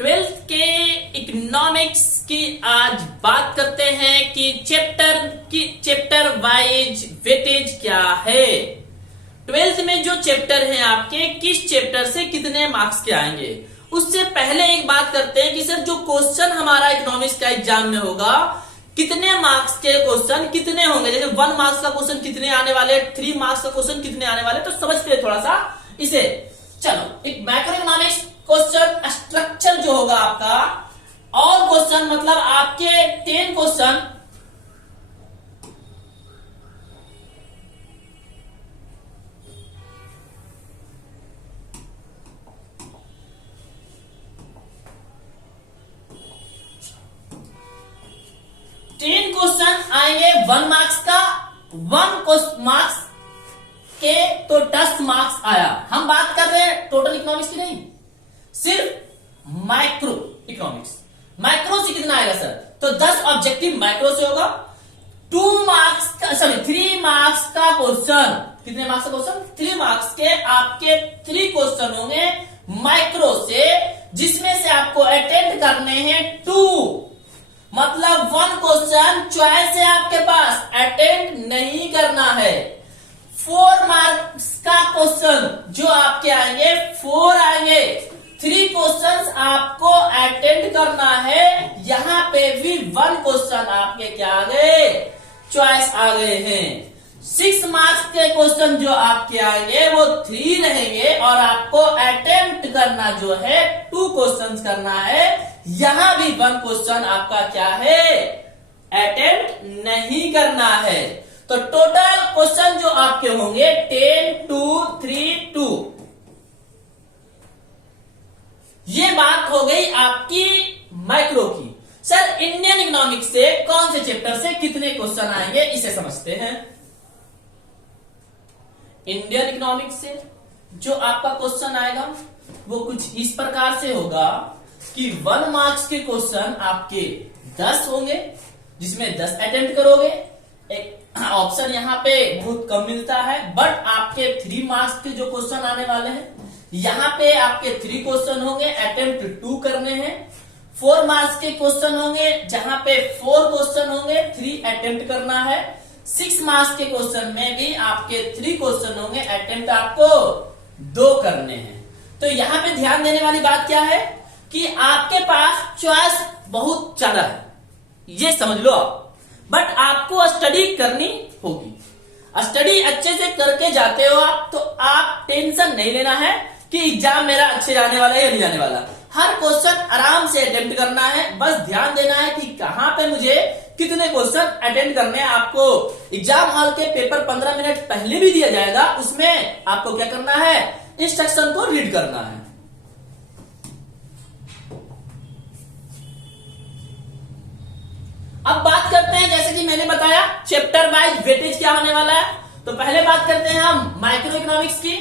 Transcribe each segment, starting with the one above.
Twelfth के economics की आज बात करते हैं कि चैप्टर वाइज वेटेज क्या है। ट्वेल्थ में जो चैप्टर है आपके किस चैप्टर से कितने मार्क्स के आएंगे, उससे पहले एक बात करते हैं कि सर जो क्वेश्चन हमारा इकोनॉमिक्स का एग्जाम में होगा कितने मार्क्स के क्वेश्चन कितने होंगे। जैसे 1 मार्क्स का क्वेश्चन कितने आने वाले, 3 मार्क्स का क्वेश्चन कितने आने वाले, तो समझते हैं थोड़ा सा इसे। चलो, एक मैक्रो इकोनॉमिक्स क्वेश्चन स्ट्रक्चर जो होगा आपका, और क्वेश्चन मतलब आपके 10 क्वेश्चन आएंगे 1 मार्क्स का। 1 मार्क्स के तो 10 मार्क्स आया। हम बात कर रहे हैं टोटल इकोनॉमिक्स की नहीं, सिर्फ माइक्रो इकोनॉमिक्स। माइक्रो से कितना आएगा सर, तो 10 ऑब्जेक्टिव माइक्रो से होगा। 3 मार्क्स का क्वेश्चन, कितने मार्क्स का क्वेश्चन, 3 मार्क्स के आपके 3 क्वेश्चन होंगे माइक्रो से, जिसमें से आपको अटेम्प्ट करने हैं 2। मतलब 1 क्वेश्चन चॉइस है आपके पास, अटेम्प्ट नहीं करना है। 4 मार्क्स का क्वेश्चन जो आपके आएंगे 4 आएंगे। 3 क्वेश्चंस आपको अटेम्प्ट करना है। यहां पे भी 1 क्वेश्चन आपके क्या आ गए, चॉइस आ गए हैं। 6 मार्क्स के क्वेश्चन जो आपके आएंगे वो 3 रहेंगे, और आपको अटेम्प्ट करना जो है 2 क्वेश्चंस करना है। यहां भी 1 क्वेश्चन आपका क्या है, अटेम्प्ट नहीं करना है। तो टोटल क्वेश्चन जो आपके होंगे 10, 2, 3, 2। ये बात हो गई आपकी माइक्रो की। सर इंडियन इकोनॉमिक्स से कौन से चैप्टर से कितने क्वेश्चन आएंगे, इसे समझते हैं। इंडियन इकोनॉमिक्स से जो आपका क्वेश्चन आएगा वो कुछ इस प्रकार से होगा कि 1 मार्क्स के क्वेश्चन आपके 10 होंगे, जिसमें 10 अटेम्प्ट करोगे। एक ऑप्शन यहाँ पे बहुत कम मिलता है, बट आपके 3 मार्क्स के जो क्वेश्चन आने वाले हैं, यहाँ पे आपके 3 क्वेश्चन होंगे, अटेम्प्ट 2 करने हैं। 4 मार्क्स के क्वेश्चन होंगे, जहां पे 4 क्वेश्चन होंगे, 3 अटेम्प्ट करना है। 6 मार्क्स के क्वेश्चन में भी आपके 3 क्वेश्चन होंगे, अटेम्प्ट आपको 2 करने हैं। तो यहाँ पे ध्यान देने वाली बात क्या है कि आपके पास चॉइस बहुत ज्यादा है, ये समझ लो आप, बट आपको स्टडी करनी होगी। स्टडी अच्छे से करके जाते हो आप, तो आप टेंशन नहीं लेना है कि एग्जाम मेरा अच्छे जाने वाला है या नहीं जाने वाला। हर क्वेश्चन आराम से अटेम्प्ट करना है, बस ध्यान देना है कि कहां पे मुझे कितने क्वेश्चन अटेम्प्ट करने हैं। आपको एग्जाम हॉल के पेपर 15 मिनट पहले भी दिया जाएगा, उसमें आपको क्या करना है, इंस्ट्रक्शन को रीड करना है। अब बात करते हैं, जैसे कि मैंने बताया चैप्टर वाइज वेटेज क्या होने वाला है। तो पहले बात करते हैं हम माइक्रो इकोनॉमिक्स की,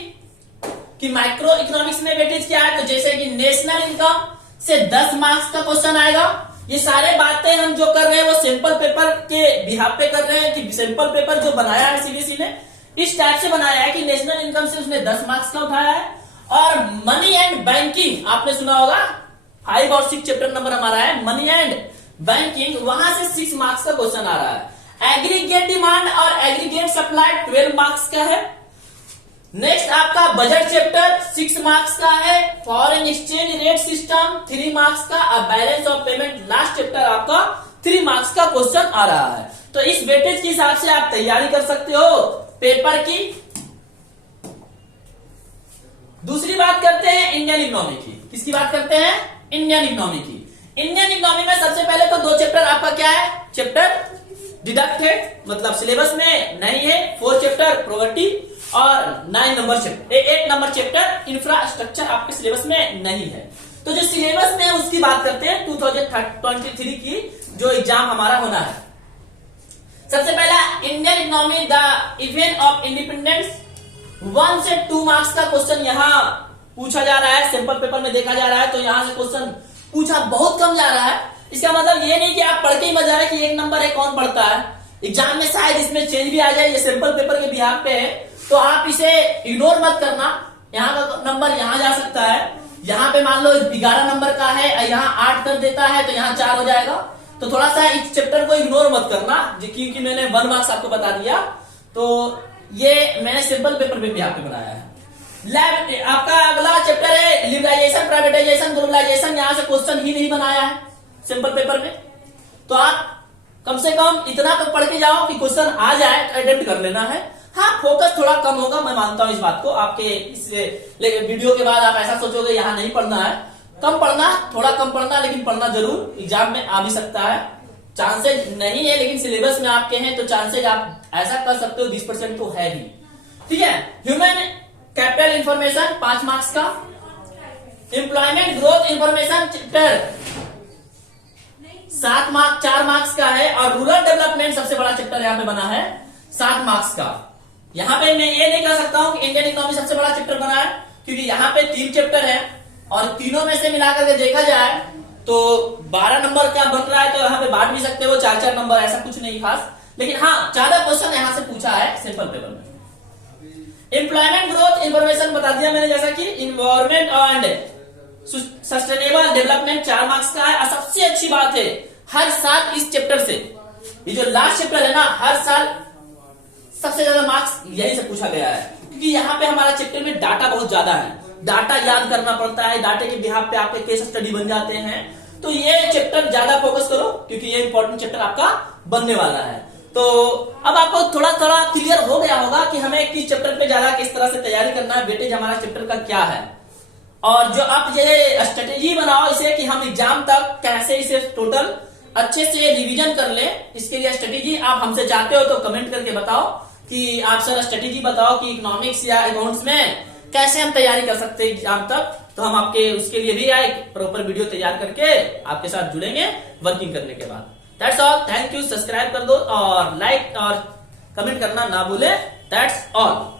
कि माइक्रो इकोनॉमिक्स में वेटेज क्या है। तो जैसे कि नेशनल इनकम से 10 मार्क्स का क्वेश्चन आएगा। ये सारे बातें हम जो कर रहे हैं वो सिंपल पेपर के बिहाफ पे कर रहे हैं, कि सिंपल पेपर जो बनाया है सीबीएसई ने इस टाइप से बनाया है कि नेशनल इनकम से उसने 10 मार्क्स का उठाया है। और मनी एंड बैंकिंग आपने सुना होगा, 5 और 6 चैप्टर नंबर हमारा है मनी एंड बैंकिंग, वहां से 6 मार्क्स का क्वेश्चन आ रहा है। एग्रीगेट डिमांड और एग्रीगेट सप्लाई 12 मार्क्स का है। नेक्स्ट आपका बजट चैप्टर 6 मार्क्स का है। Foreign exchange rate system 3 marks का, और balance of payment last chapter आपका 3 मार्क्स का क्वेश्चन आ रहा है। तो इस वेटेज के हिसाब से आप तैयारी कर सकते हो पेपर की। दूसरी बात करते हैं इंडियन इकोनॉमी की। किसकी बात करते हैं, इंडियन इकोनॉमी की। इंडियन इकोनॉमी में सबसे पहले तो 2 चैप्टर आपका क्या है, चैप्टर डिडक्टेड, मतलब सिलेबस में नहीं है। 4 चैप्टर प्रॉपर्टी और 9 number chapter, 8 number chapter infrastructure आपके सिलेबस में नहीं है। तो जो सिलेबस में है उसकी बात करते हैं 2023 की, जो एग्जाम हमारा होना है। सबसे पहला Indian economy the event of independence, 1 से 2 मार्क्स का क्वेश्चन यहाँ पूछा जा रहा है। सिंपल पेपर में देखा जा रहा है, तो यहां से क्वेश्चन पूछा बहुत कम जा रहा है। इसका मतलब ये नहीं कि आप पढ़ के ही मजा है कि 1 नंबर है कौन पढ़ता है। एग्जाम में शायद इसमें चेंज भी आ जाए, ये सिंपल पेपर के बिहाफ पे है, तो आप इसे इग्नोर मत करना। यहाँ का नंबर यहाँ जा सकता है, यहाँ पे मान लो 11 नंबर का है, यहाँ 8 कर देता है तो यहाँ 4 हो जाएगा। तो थोड़ा सा इस चैप्टर को इग्नोर मत करना, क्योंकि मैंने 1 मार्क्स आपको बता दिया। तो ये मैंने सिंपल पेपर पे भी आपको बनाया है। लैब आपका अगला चैप्टर है लिबरलाइजेशन, प्राइवेटाइजेशन, ग्लोबलाइजेशन। यहां से क्वेश्चन ही नहीं बनाया है सिंपल पेपर में, तो आप कम से कम इतना तो पढ़ के जाओ कि क्वेश्चन आ जाए, अटेम्प्ट कर लेना है। हाँ, फोकस थोड़ा कम होगा, मैं मानता हूं इस बात को। आपके इस वीडियो के बाद आप ऐसा सोचोगे यहाँ नहीं पढ़ना है, कम पढ़ना, थोड़ा कम पढ़ना, लेकिन पढ़ना जरूर। एग्जाम में आ भी सकता है, चांसेस नहीं है, लेकिन सिलेबस में आपके हैं तो चांसेस आप ऐसा कर सकते हो 20% तो है ही। ठीक है। ह्यूमन कैपिटल इंफॉर्मेशन 5 मार्क्स का, employment growth information chapter 4 marks का है, और रूरल डेवलपमेंट सबसे बड़ा चैप्टर यहाँ पे बना है 7 मार्क्स का। यहाँ पे मैं ये नहीं कह सकता हूँ कि इंडियन इकोनॉमी सबसे बड़ा चैप्टर बना है, क्योंकि यहाँ पे 3 चैप्टर है और तीनों में से मिलाकर के देखा जाए तो 12 नंबर का बन रहा है, तो यहाँ पे बांट भी सकते हो 4-4 नंबर, ऐसा कुछ नहीं खास। लेकिन हाँ, ज्यादा क्वेश्चन यहाँ से पूछा है सिंपल पेपर में। एम्प्लॉयमेंट ग्रोथ इंफॉर्मेशन बता दिया मैंने, जैसा कि environment and sustainable development 4 marks का है। और सबसे अच्छी बात है, हर साल इस चैप्टर से, ये जो लास्ट चैप्टर है ना, हर साल सबसे ज्यादा मार्क्स यही से पूछा गया है, क्योंकि यहाँ पे हमारा चैप्टर में डाटा बहुत ज्यादा है, डाटा याद करना पड़ता है, डाटे के बिहाफ पे आपके केस स्टडी बन जाते हैं। तो ये चैप्टर ज्यादा फोकस करो, क्योंकि ये इंपॉर्टेंट चैप्टर आपका बनने वाला है। तो अब आपको थोड़ा थोड़ा क्लियर हो गया होगा कि हमें किस चैप्टर पे ज्यादा किस तरह से तैयारी करना है, वेटेज हमारा चैप्टर का क्या है, और जो आप ये स्ट्रेटेजी बनाओ इसे कि हम एग्जाम तक कैसे इसे टोटल अच्छे से रिवीजन कर ले। इसके लिए स्ट्रेटेजी आप हमसे चाहते हो तो कमेंट करके बताओ कि आप सर स्ट्रेटेजी बताओ कि इकोनॉमिक्स या अकाउंट्स में कैसे हम तैयारी कर सकते हैं एग्जाम तक। तो हम आपके उसके लिए भी एक प्रॉपर वीडियो तैयार करके आपके साथ जुड़ेंगे वर्किंग करने के बाद। That's all, thank you. Subscribe कर दो और लाइक और कमेंट करना ना भूले। That's all.